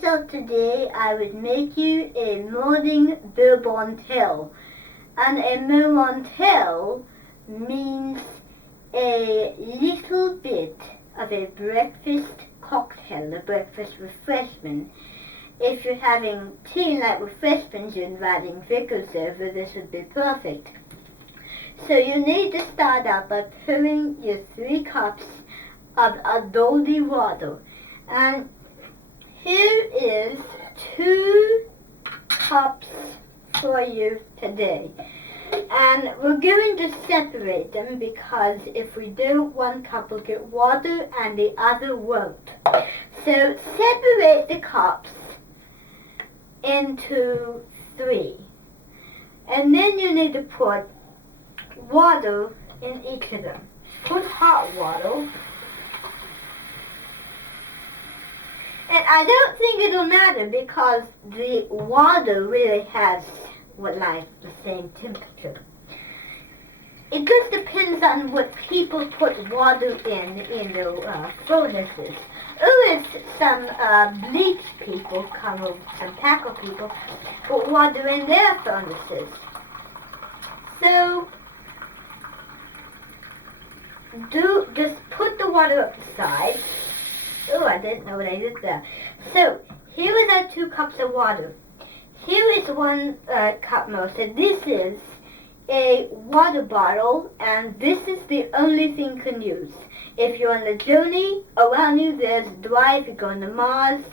So today I would make you a morning bourbon tail. And a bourbon tail means a little bit of a breakfast cocktail, a breakfast refreshment. If you're having tea like refreshments, you're inviting Vickers over, this would be perfect. So you need to start out by pouring your 3 cups of adoldi water. And here is 2 cups for you today. And we're going to separate them because if we do, 1 cup will get water and the other won't. So separate the cups into 3. And then you need to put water in each of them. Put hot water. And I don't think it'll matter because the water really has the same temperature. It just depends on what people put water in their furnaces. Or some bleach people some Packer people put water in their furnaces. So just put the water up the side. Oh, I didn't know what I did there. So here is our 2 cups of water. Here is 1 cup more. So this is a water bottle, and this is the only thing you can use. If you're on a journey, around you there's dry if you're going to Mars,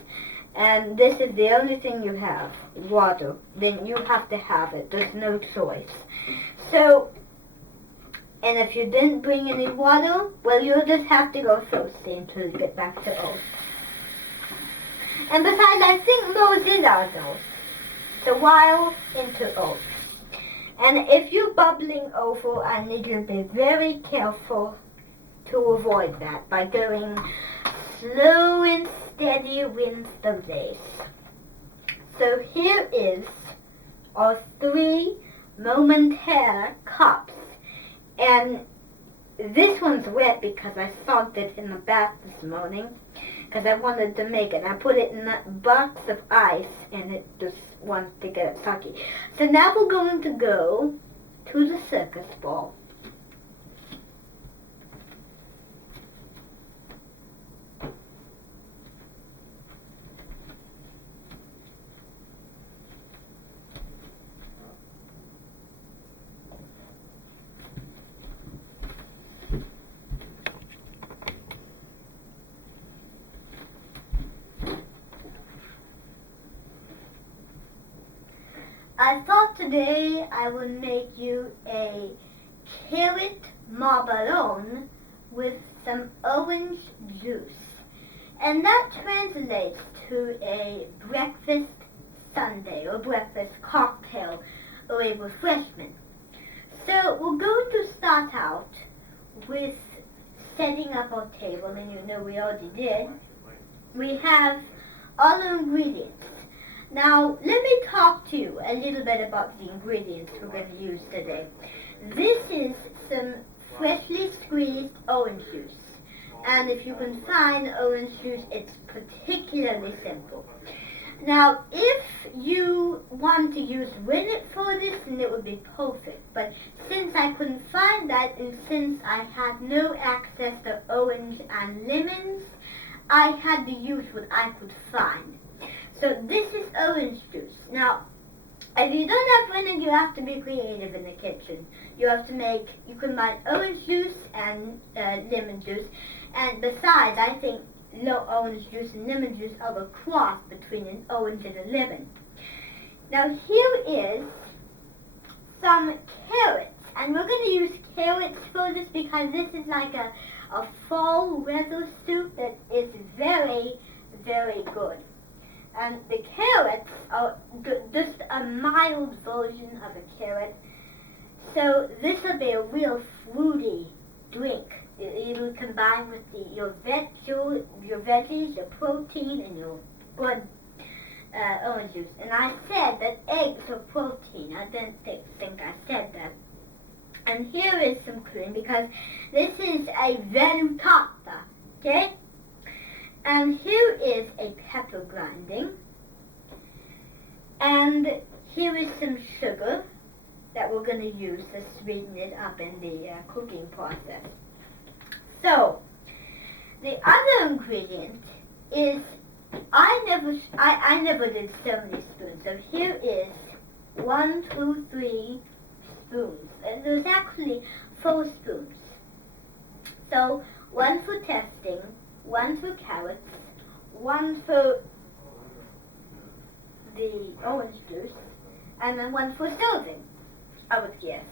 and this is the only thing you have, water. Then you have to have it. There's no choice. So, and if you didn't bring any water, well, you'll just have to go thirsty until you get back to Earth. And besides, I think Mars is our Earth. It's a while into Earth. And if you're bubbling over, I need you to be very careful to avoid that by going slow and steady wins the race. So here is our 3 momentary cups. And this one's wet because I soaked it in the bath this morning because I wanted to make it. I put it in a box of ice and it just wants to get it soggy. So now we're going to go to the circus ball. I thought today I would make you a carrot marmalade with some orange juice. And that translates to a breakfast sundae or breakfast cocktail or a refreshment. So we're going to start out with setting up our table, and you know we already did. We have all the ingredients. Now, let me talk to you a little bit about the ingredients we're going to use today. This is some freshly squeezed orange juice. And if you can find orange juice, it's particularly simple. Now, if you want to use rennet for this, then it would be perfect. But since I couldn't find that, and since I had no access to orange and lemons, I had to use what I could find. So this is orange juice. Now, if you don't have rennet, you have to be creative in the kitchen. You can buy orange juice and lemon juice. And besides, I think no orange juice and lemon juice are a cross between an orange and a lemon. Now here is some carrots. And we're going to use carrots for this because this is like a fall weather soup that is very, very good. And the carrots are just a mild version of a carrot. So this will be a real fruity drink. It will combine with your veggies, your protein, and your good orange juice. And I said that eggs are protein. I didn't think I said that. And here is some cream because this is a vegetata, okay? And here is a pepper grinding. And here is some sugar that we're going to use to sweeten it up in the cooking process. So, the other ingredient is, I never did so many spoons. So here is 1, 2, 3 spoons. And there's actually 4 spoons. So 1 for testing, 1 for carrots, 1 for the orange juice, and then 1 for serving, I would guess.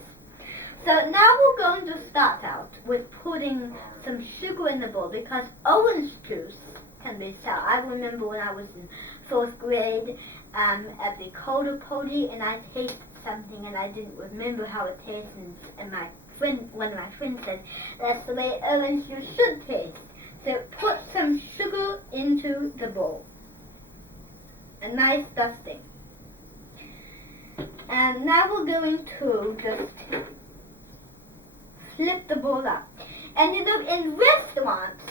So now we're going to start out with putting some sugar in the bowl, because orange juice can be sour. I remember when I was in 4th grade at the Coda Pody, and I tasted something and I didn't remember how it tasted, and one of my friends said, that's the way orange juice should taste. So put some sugar into the bowl. A nice dusting. And now we're going to just flip the bowl up. And you know, in restaurants,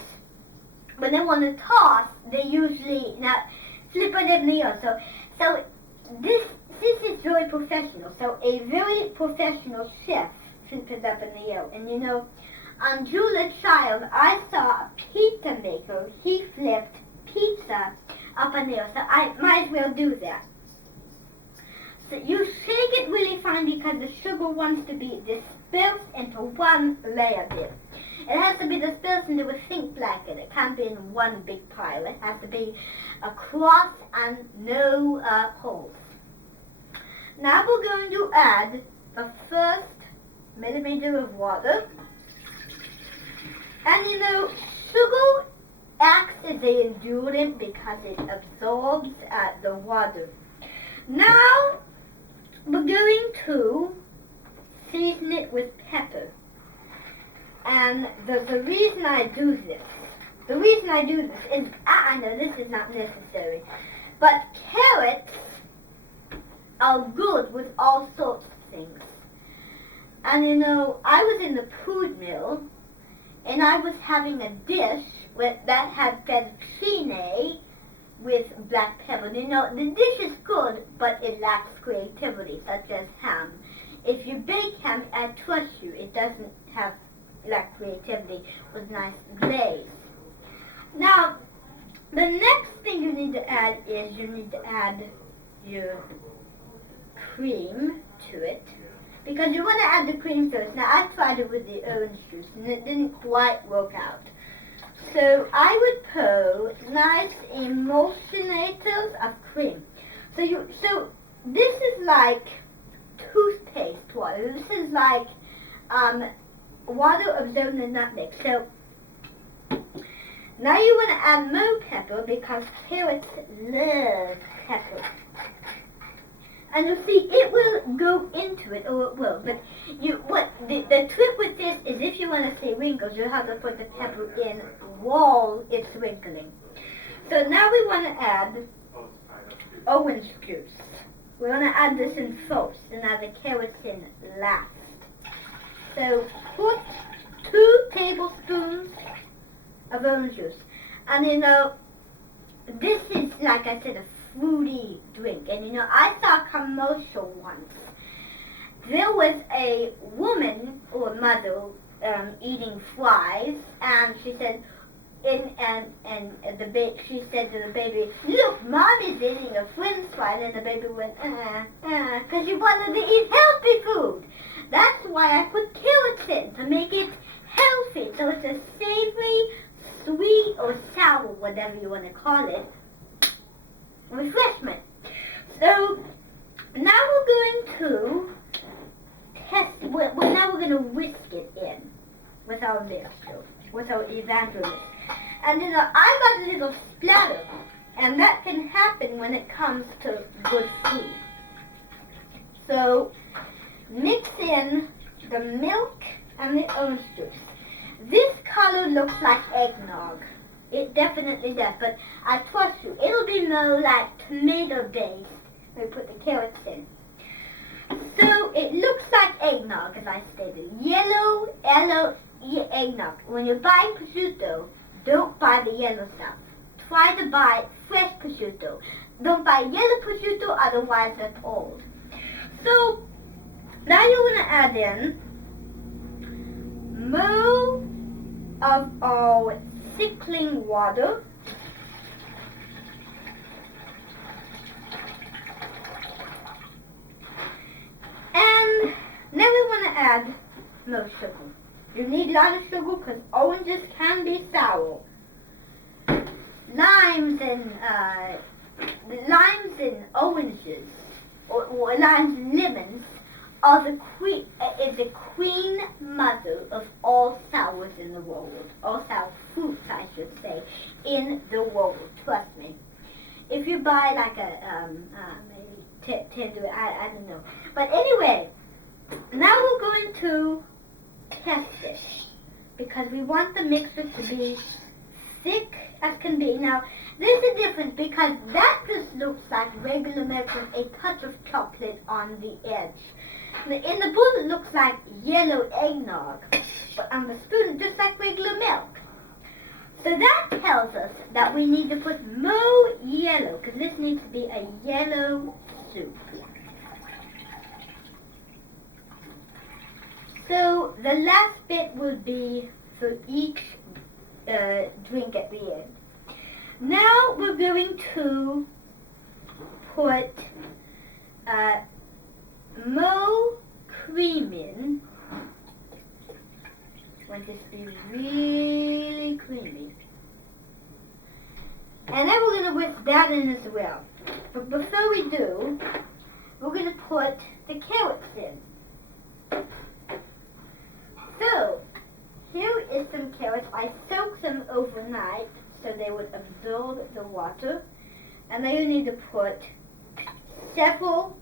when they want to toss, they usually flip it in the air. So this is very professional. So a very professional chef flips it up in the air. And you know, on Julia Child, I saw a pizza maker. He flipped pizza up in the air. So I might as well do that. So you shake it really fine because the sugar wants to be dispersed into one layer bit. It has to be dispersed into a thin blanket. It can't be in one big pile. It has to be across and no holes. Now we're going to add the first millimeter of water. And you know, sugar acts as an endurant because it absorbs the water. Now we're going to season it with pepper. And the reason I do this, is, I know this is not necessary, but carrots are good with all sorts of things. And you know, I was in the food mill, and I was having a dish that had fettuccine with black pepper. You know, the dish is good, but it lacks creativity, such as ham. If you bake ham, I trust you, it doesn't lack creativity with nice glaze. Now, the next thing you need to add is you need to add your cream to it, because you want to add the cream first. Now, I tried it with the orange juice, and it didn't quite work out. So I would pour nice emulsionators of cream. So this is like toothpaste water. This is like water absorbed in nutmeg. So now you want to add more pepper because carrots love pepper. And you see, it will go into it, or it will. But the trick with this is, if you want to see wrinkles, you have to put the pepper in while it's wrinkling. So now we want to add orange juice. We want to add this in first, and add the carrots in last. So put 2 tablespoons of orange juice. And you know, this is, like I said, a fruity drink. And you know, I saw a commercial once. There was a woman or mother eating fries, and she said, she said to the baby, "Look, Mommy's eating a French fry," and the baby went, because she wanted to eat healthy food. That's why I put carrots in, to make it healthy. So it's a savory, sweet, or sour, whatever you want to call it, refreshment. So now we're going to now we're going to whisk it in with our mixture, with our evaporator. And you know, I got a little splatter, and that can happen when it comes to good food. So mix in the milk and the orange juice. This color looks like eggnog. It definitely does, but I trust you, it'll be more like tomato based when we put the carrots in. So it looks like eggnog, as I stated. Yellow eggnog. When you're buying prosciutto, don't buy the yellow stuff. try to buy fresh prosciutto. Don't buy yellow prosciutto, otherwise it's old. So now you want to add in more of our sickling water. And now we want to add more sugar. You need a lot of sugar because oranges can be sour. Limes and oranges, or limes and lemons, are the queen mother of all sours in the world. All sour fruits, I should say, in the world. Trust me. If you buy like a tender, I don't know. But anyway, now we're going to test it because we want the mixture to be thick as can be. Now, there's a difference because that just looks like regular milk with a touch of chocolate on the edge. In the bowl, it looks like yellow eggnog, but on the spoon, just like regular milk. So that tells us that we need to put more yellow, because this needs to be a yellow soup. So the last bit will be for each drink at the end. Now we're going to put more cream in. I want this to be really creamy. And then we're going to whisk that in as well. But before we do, we're going to put the carrots in. So, here is some carrots. I soaked them overnight so they would absorb the water. And then you need to put several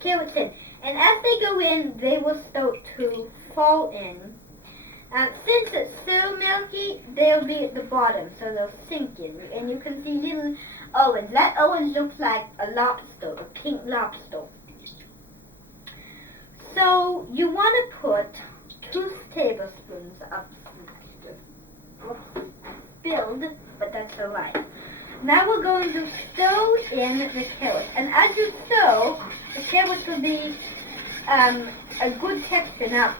carrots in. And as they go in, they will start to fall in. And since it's so milky, they'll be at the bottom, so they'll sink in. And you can see little orange. That orange looks like a lobster, a pink lobster. So you want to put 2 tablespoons of mixture. Spilled, but that's alright. Now we're going to stir in the carrots. And as you stir, the carrots will be a good texture. Now,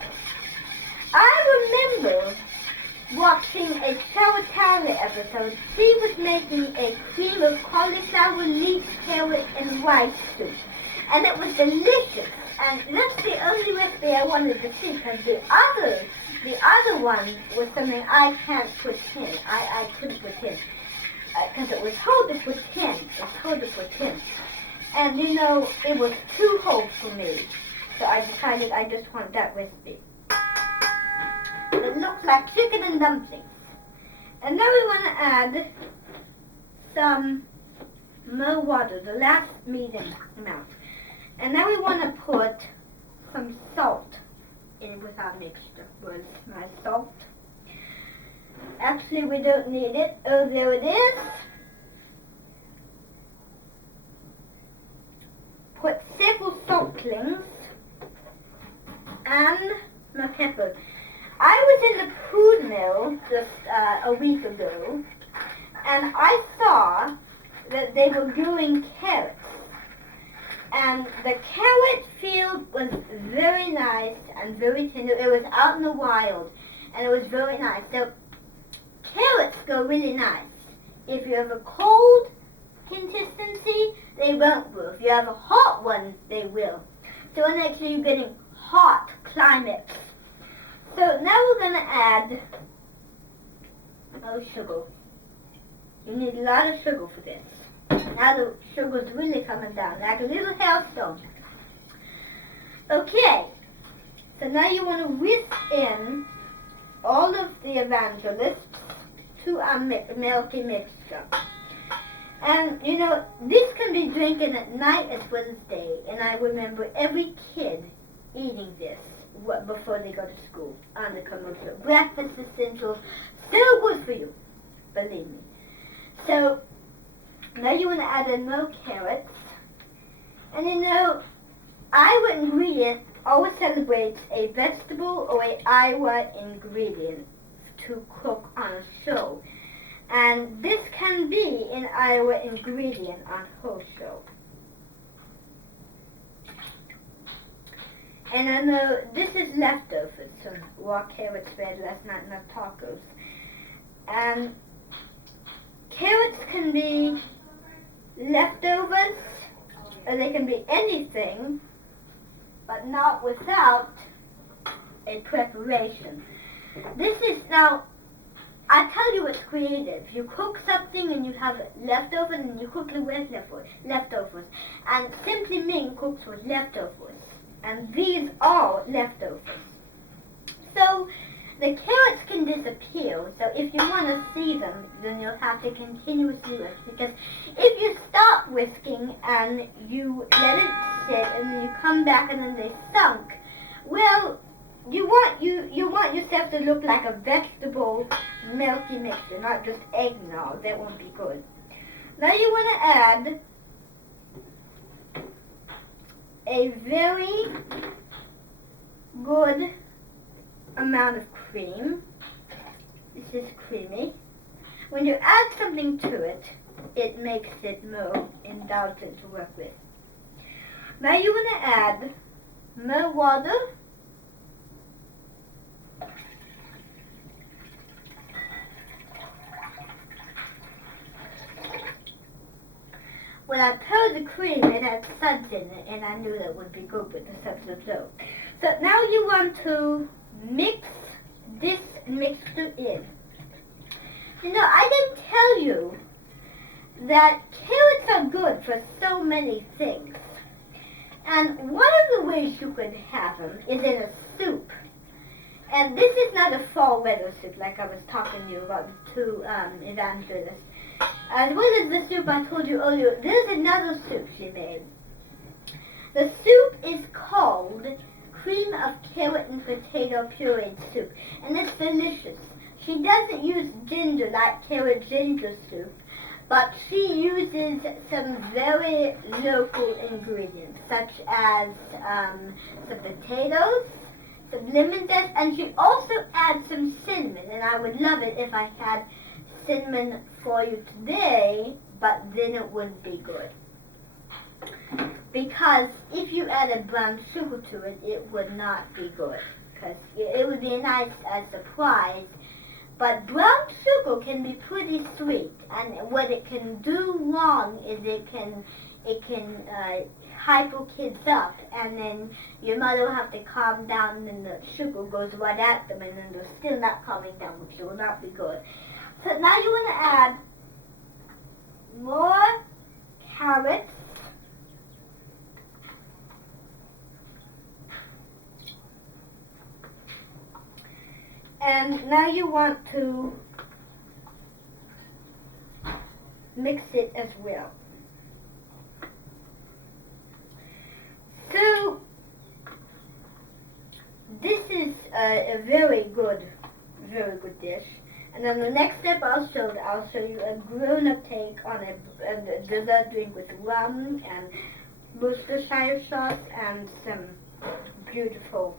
I remember watching a Sour Tara episode. She was making a cream of cauliflower, leek, carrot, and rice soup. And it was delicious. And that's the only recipe I wanted to see, because the other one was something I can't put in. I couldn't put in. Because it was hard to put in. It's hard to put in. And you know, it was too hard for me. So I decided I just want that recipe. It looks like chicken and dumplings. And now we want to add some more water, the last medium amount. And now we want to put some salt in with our mixture. Where's my salt? Actually, we don't need it. Oh, there it is. Put several saltlings and my pepper. I was in the food mill just a week ago, and I saw that they were growing carrots. And the carrot field was very nice and very tender. It was out in the wild, and it was very nice. So carrots go really nice. If you have a cold consistency, they won't grow. If you have a hot one, they will. So next year you're getting hot climates. So now we're going to add sugar. You need a lot of sugar for this. Now the sugar's really coming down, like a little hailstone. Okay, so now you want to whisk in all of the evangelists to a milky mixture. And, you know, this can be drinking at night as well as day. And I remember every kid eating this before they go to school on the commercial. Breakfast essentials, so good for you, believe me. So, now you want to add in more carrots. And you know, Iowa ingredient always celebrates a vegetable or an Iowa ingredient to cook on a show. And this can be in our ingredient on whole show. And I know this is leftovers, some raw carrots made last night, not tacos. And carrots can be leftovers, or they can be anything, but not without a preparation. This is now, I tell you, it's creative. You cook something and you have leftovers, and you cook it with leftovers. And Simply Ming cooks with leftovers. And these are leftovers. So the carrots can disappear. So if you want to see them, then you'll have to continuously whisk. Because if you stop whisking and you let it sit and then you come back and then they sunk, well, you want yourself to look like a vegetable milky mixture, not just eggnog. That won't be good. Now you want to add a very good amount of cream. This is creamy. When you add something to it, it makes it more indulgent to work with. Now you want to add more water. When I poured the cream, it had suds in it, and I knew that would be good with the substance dough. So now you want to mix this mixture in. You know, I didn't tell you that carrots are good for so many things. And one of the ways you could have them is in a soup. And this is not a fall weather soup like I was talking to you about the two evangelists. As well as the soup I told you earlier, there's another soup she made. The soup is called cream of carrot and potato pureed soup, and it's delicious. She doesn't use ginger like carrot ginger soup, but she uses some very local ingredients, such as some potatoes, some lemon zest, and she also adds some cinnamon, and I would love it if I had cinnamon for you today, but then it wouldn't be good. Because if you added brown sugar to it, it would not be good. Because it would be a nice surprise. But brown sugar can be pretty sweet, and what it can do wrong is it can hyper kids up, and then your mother will have to calm down, and the sugar goes right at them, and then they're still not calming down, which will not be good. So now you want to add more carrots. And now you want to mix it as well. So this is a very good dish. And then the next step I'll show you a grown-up take on a dessert drink with rum and Worcestershire sauce and some beautiful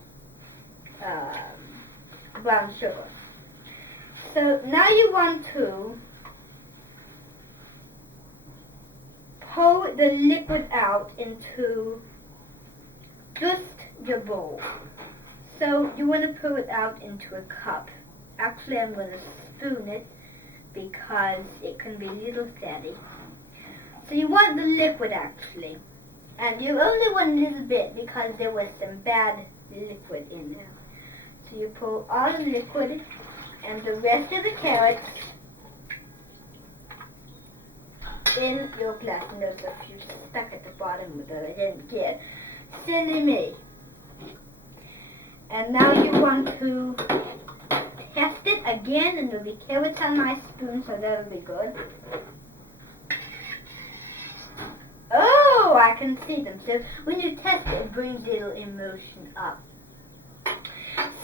brown sugar. So now you want to pour the liquid out into just your bowl. So you want to pour it out into a cup. Actually, I'm going to spoon it because it can be a little fatty. So you want the liquid actually. And you only want a little bit because there was some bad liquid in there. So you pour all the liquid and the rest of the carrots in your glass. And there's a few stuck at the bottom that I didn't get. Silly me. And now you want to test it again, and there'll be carrots on my spoon, so that'll be good. Oh, I can see them. So when you test it, it brings a little emotion up.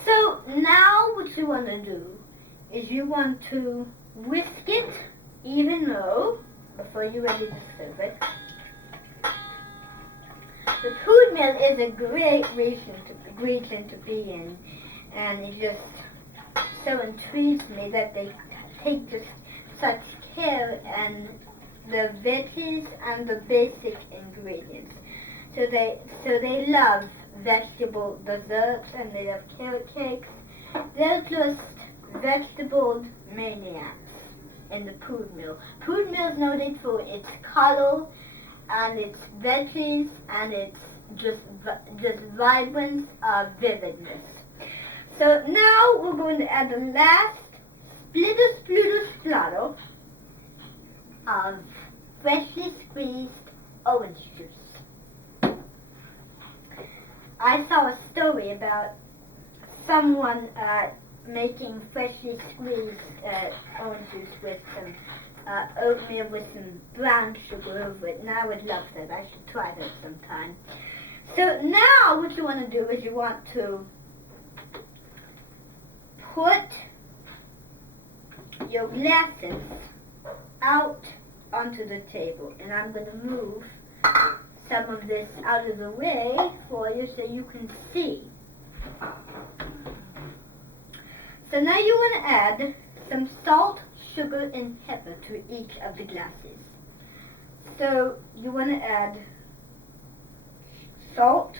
So now what you want to do is you want to whisk it even more before you're ready to serve it. The food mill is a great region to be in, and it just so intrigues me that they take just such care in the veggies and the basic ingredients. So they love vegetable desserts and they love carrot cakes. They're just vegetable maniacs in the Food Mill. Food Mill is noted for its color and its veggies and its just vibrance of vividness. So now we're going to add the last splatter of freshly squeezed orange juice. I saw a story about someone making freshly squeezed orange juice with some oatmeal with some brown sugar over it, and I would love that. I should try that sometime. So now what you want to do is you want to put your glasses out onto the table, and I'm going to move some of this out of the way for you so you can see. So now you want to add some salt, sugar, and pepper to each of the glasses. So you want to add salt,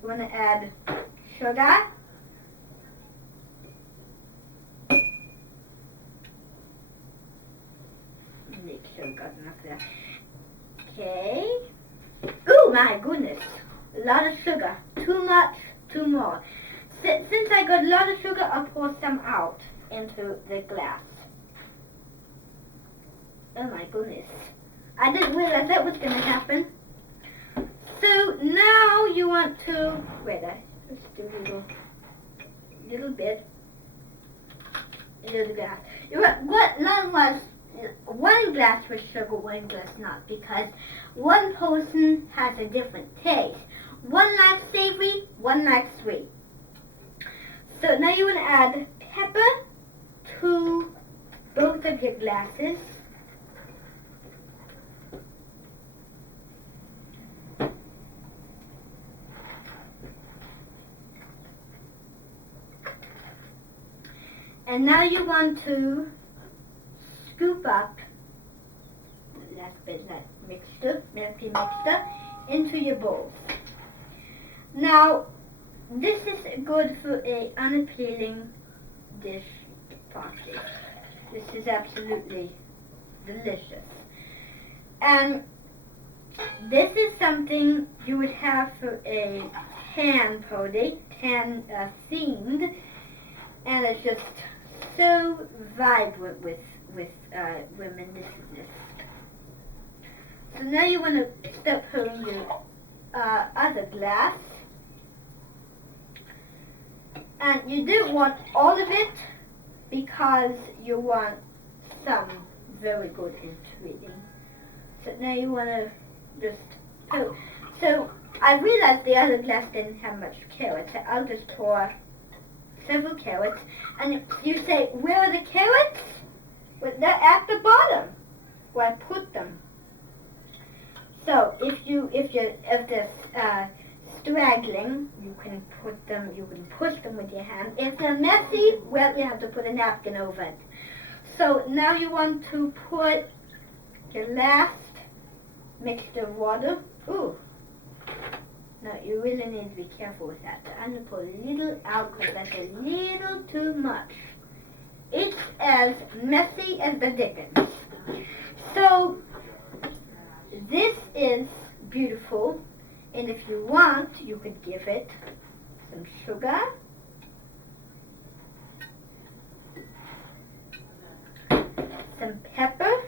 you want to add sugar, make sure I got enough of that. Okay. Oh my goodness, a lot of sugar. Too much, too more. Since I got a lot of sugar, I'll pour some out into the glass. Oh my goodness. I didn't realize that was going to happen. So now you want to, wait, let's do a little bit. A little glass. You want, one glass with sugar, one glass not, because one person has a different taste. One likes savory, one likes sweet. So now you want to add pepper to both of your glasses. And now you want to scoop up the last bit of that milky mixture into your bowls. Now, this is good for an unappealing dish party. This is absolutely delicious. And this is something you would have for a tan party, tan themed, and it's just so vibrant with reminiscence. So now you want to step pouring your other glass. And you don't want all of it because you want some very good intriguing. So now you want to just pour. So I realized the other glass didn't have much carrots. So I'll just pour several carrots. And you say, where are the carrots? Well, they're at the bottom where I put them. So if they're straggling, you can push them with your hand. If they're messy, well, you have to put a napkin over it. So now you want to put your last mixture of water. Ooh. Now you really need to be careful with that. I'm going to put a little out because that's a little too much. It's as messy as the dickens. So this is beautiful. And if you want, you could give it some sugar, some pepper,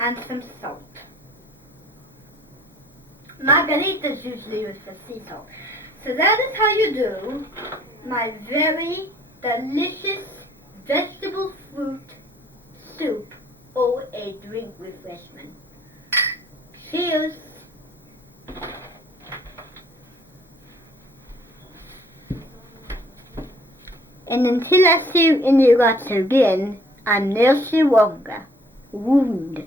and some salt. Margaritas usually use for sea salt. So that is how you do my very delicious vegetable fruit soup or a drink refreshment. Cheers! And until I see you in your guts again, I'm Nelsie Wonga. wound.